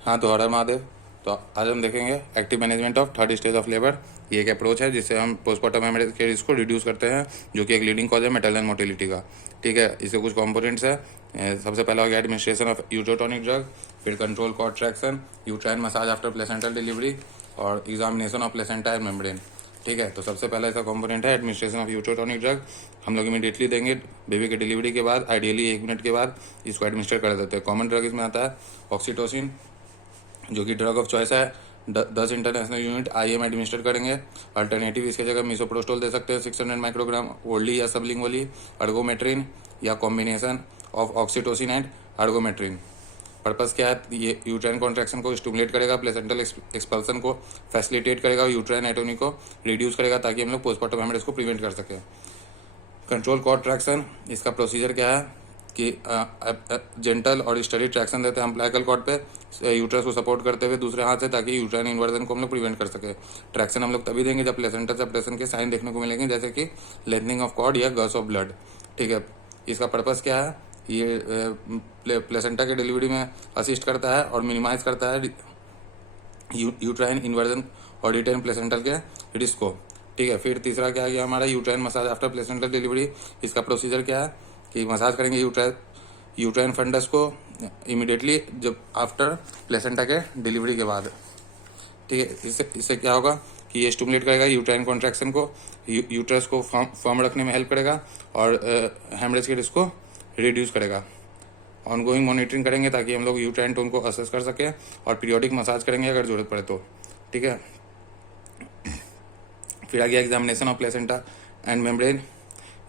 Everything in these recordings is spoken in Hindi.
हाँ, तो हर हर महादेव। तो आज हम देखेंगे active management of third stage of labour. ये एक अप्रोच है जिससे हम पोस्टमार्टम हेमरेज के रिस्क को रिड्यूस करते हैं, जो कि एक लीडिंग कॉज है मैटरनल मोर्टेलिटी का। ठीक है, इसके कुछ कंपोनेंट्स है। सबसे पहला हो गया एडमिनिस्ट्रेशन ऑफ यूट्रोटोनिक ड्रग, फिर control cord traction, uterine massage after placental delivery और examination of placenta and membrane. ठीक है, तो सबसे पहला इसका कंपोनेंट है एडमिनिस्ट्रेशन ऑफ यूट्रोटोनिक ड्रग। हम लोग इमीडिएटली देंगे बेबी के डिलीवरी के बाद, आइडियली 1 मिनट के बाद इसको एडमिनिस्टर कर देते हैं। कॉमन ड्रग इसमें आता है ऑक्सीटोसिन, जो कि ड्रग ऑफ चॉइस है। 10 इंटरनेशनल यूनिट IM एडमिनिस्टर करेंगे। अल्टरनेटिव इसके जगह मिसोप्रोस्टोल दे सकते हैं 600 माइक्रोग्राम ओरली या सबलिंगुअली, अर्गोमेट्रिन या combination of oxytocin and ergometrine. Purpose क्या है? ये यूट्राइन कॉन्ट्रैक्शन को स्टिमुलेट करेगा, प्लेसेंटल एक्सपल्सन को फैसिलिटेट करेगा, यूट्राइन एटोनी को रिड्यूस करेगा, ताकि हम लोग पोस्टमार्टम हेमरेज को प्रिवेंट कर सकें। कंट्रोल कॉर्ड ट्रैक्शन, इसका प्रोसीजर क्या है कि जेंटल और स्टडी ट्रैक्शन देते हैं हम प्लाइकल कॉर्ड पे यूट्रस को सपोर्ट करते हुए दूसरे हाथ से, ताकि यूट्राइन इन्वर्जन को हम लोग प्रिवेंट कर सके। ट्रैक्शन हम लोग तभी देंगे जब प्लेसेंटा सेपरेशन के साइन देखने को मिलेंगे, जैसे कि लेंथनिंग ऑफ कॉर्ड या गस ऑफ ब्लड। ठीक है, इसका पर्पस क्या है? ये प्लेसेंटा के डिलीवरी में असिस्ट करता है और मिनिमाइज करता है यूट्राइन इन्वर्जन और डिटेन प्लेसेंटल के रिस्क को। ठीक है, फिर तीसरा क्या है हमारा uterine massage after placental delivery. इसका प्रोसीजर क्या है कि मसाज करेंगे यूट्राइन फंडस को इमिडिएटली जब आफ्टर प्लेसेंटा के डिलीवरी के बाद। ठीक है, इससे क्या होगा कि ये स्टिमुलेट करेगा यूट्राइन कॉन्ट्रैक्शन को, यूट्रस को फॉर्म रखने में हेल्प करेगा और हेमरेज के रिस्क को रिड्यूस करेगा। ऑनगोइंग मॉनिटरिंग करेंगे ताकि हम लोग यूट्राइन टोन को असेस कर सकें, और पीरियोडिक मसाज करेंगे अगर जरूरत पड़े तो। ठीक है, फिर आ गया examination of placenta and membrane.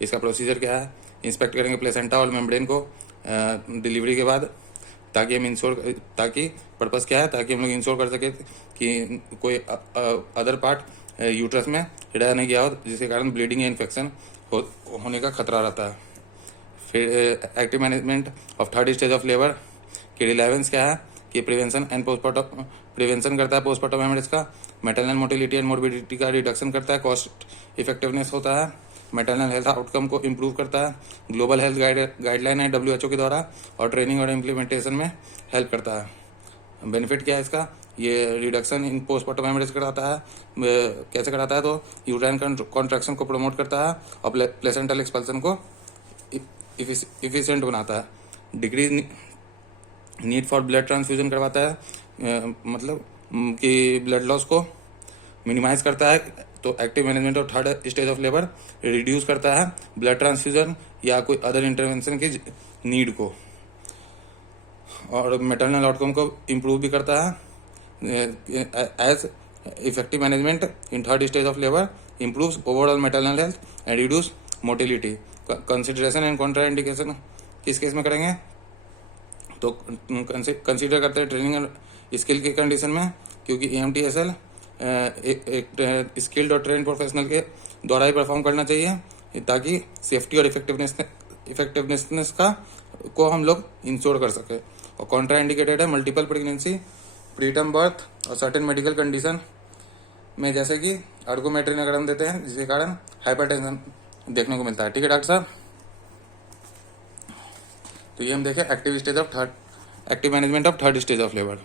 इसका प्रोसीजर क्या है? इंस्पेक्ट करेंगे प्लेसेंटा और मेम्ब्रेन को डिलीवरी के बाद, ताकि पर्पस क्या है? ताकि हम लोग इंश्योर कर सके कि कोई अदर पार्ट यूट्रस में रह नहीं गया हो, जिसके कारण ब्लीडिंग या इन्फेक्शन होने का खतरा रहता है। फिर active management of third stage of labour की रिलेवेंस क्या है कि प्रिवेंशन करता है पोस्टमार्टम हेमरेज का, मैटरनल मोर्टेलिटी एंड मोर्बिडिटी का रिडक्शन करता है, कॉस्ट इफेक्टिवनेस होता है, मैटरनल हेल्थ आउटकम को इम्प्रूव करता है, ग्लोबल हेल्थ गाइडलाइन है WHO के द्वारा, और ट्रेनिंग और इम्प्लीमेंटेशन में हेल्प करता है। बेनिफिट क्या है इसका? ये रिडक्शन इन पोस्टमार्टम हेमरेज कराता है। कैसे कराता है? तो यूट्राइन कॉन्ट्रैक्शन को प्रमोट करता है और प्लेसेंटल एक्सपल्सन को इफिशिएंट बनाता है। Decrease need for blood transfusion करवाता है, मतलब कि ब्लड लॉस को मिनिमाइज करता है। तो active management of third stage of labour reduce करता है ब्लड ट्रांसफ्यूजन या कोई अदर इंटरवेंशन की नीड को, और मैटरनल आउटकम को इम्प्रूव भी करता है। As effective management in third stage of labour improves overall maternal health and reduce mortality. Consideration and contra indication किस केस में करेंगे? तो कंसीडर करते हैं ट्रेनिंग एंड स्किल के कंडीशन में, क्योंकि EMTSL एक स्किल्ड और ट्रेन प्रोफेशनल के द्वारा ही परफॉर्म करना चाहिए, ताकि सेफ्टी और इफेक्टिवनेस को हम लोग इंश्योर कर सके। और कॉन्ट्रा इंडिकेटेड है मल्टीपल प्रेगनेंसी, प्रीटर्म बर्थ और सर्टेन मेडिकल कंडीशन में, जैसे कि अर्गोमेट्रिन अगर हम देते हैं, जिसके कारण हाइपरटेंशन देखने को मिलता है। ठीक है डॉक्टर साहब, तो ये हम देखें active management of third stage of labour.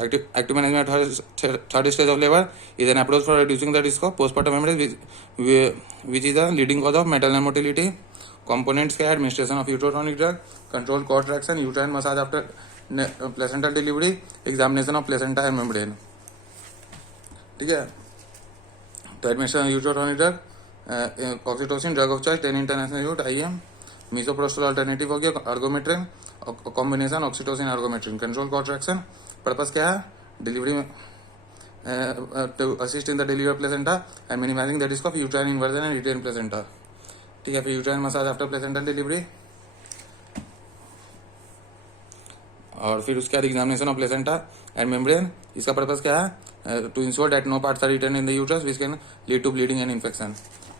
Active management third stage of labour is an approach for reducing the risk of postmortem haemorrhage which is the leading cause of maternal mortality. Components क्या है? Administration of uterotonic drug, control cord traction, uterine massage after placental delivery, examination of placenta and membrane. ठीक है, तो administration uterotonic drug, oxytocin drug of choice, 10 international unit IM, misoprostol alternative हो गया ergometrine, combination oxytocin ergometrine. Control cord traction, purpose क्या है? डिलीवरी में to assist in the delivery of placenta and minimising the risk of uterine inversion and retain placenta. ठीक है, फिर uterine massage after placental delivery, और फिर उसके बाद examination of placenta and membrane. इसका पर्पस क्या है? To ensure that no parts are retain in the uterus which can lead to bleeding and infection.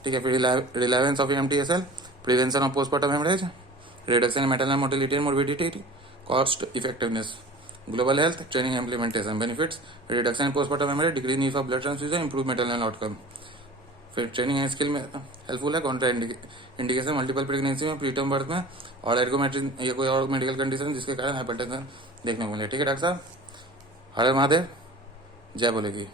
ठीक है, फिर relevance of EMTSL, prevention of postmortem haemorrhage, reduction in maternal mortality and morbidity, cost effectiveness, global health, training implementation. Benefits: reduction in postmortem haemorrhage, decrease need for blood transfusion, improve maternal outcome. फिर ट्रेनिंग एंड स्किल में हेल्पफुल है। कॉन्ट्रा इंडिकेशन मल्टीपल प्रेगनेंसी में, प्रीटर्म बर्थ में और एर्गोमेट्रिक या कोई और मेडिकल कंडीशन जिसके कारण हाइपरटेंशन देखने को मिले। ठीक है डॉक्टर साहब, हर हर महादेव, जय बोले की।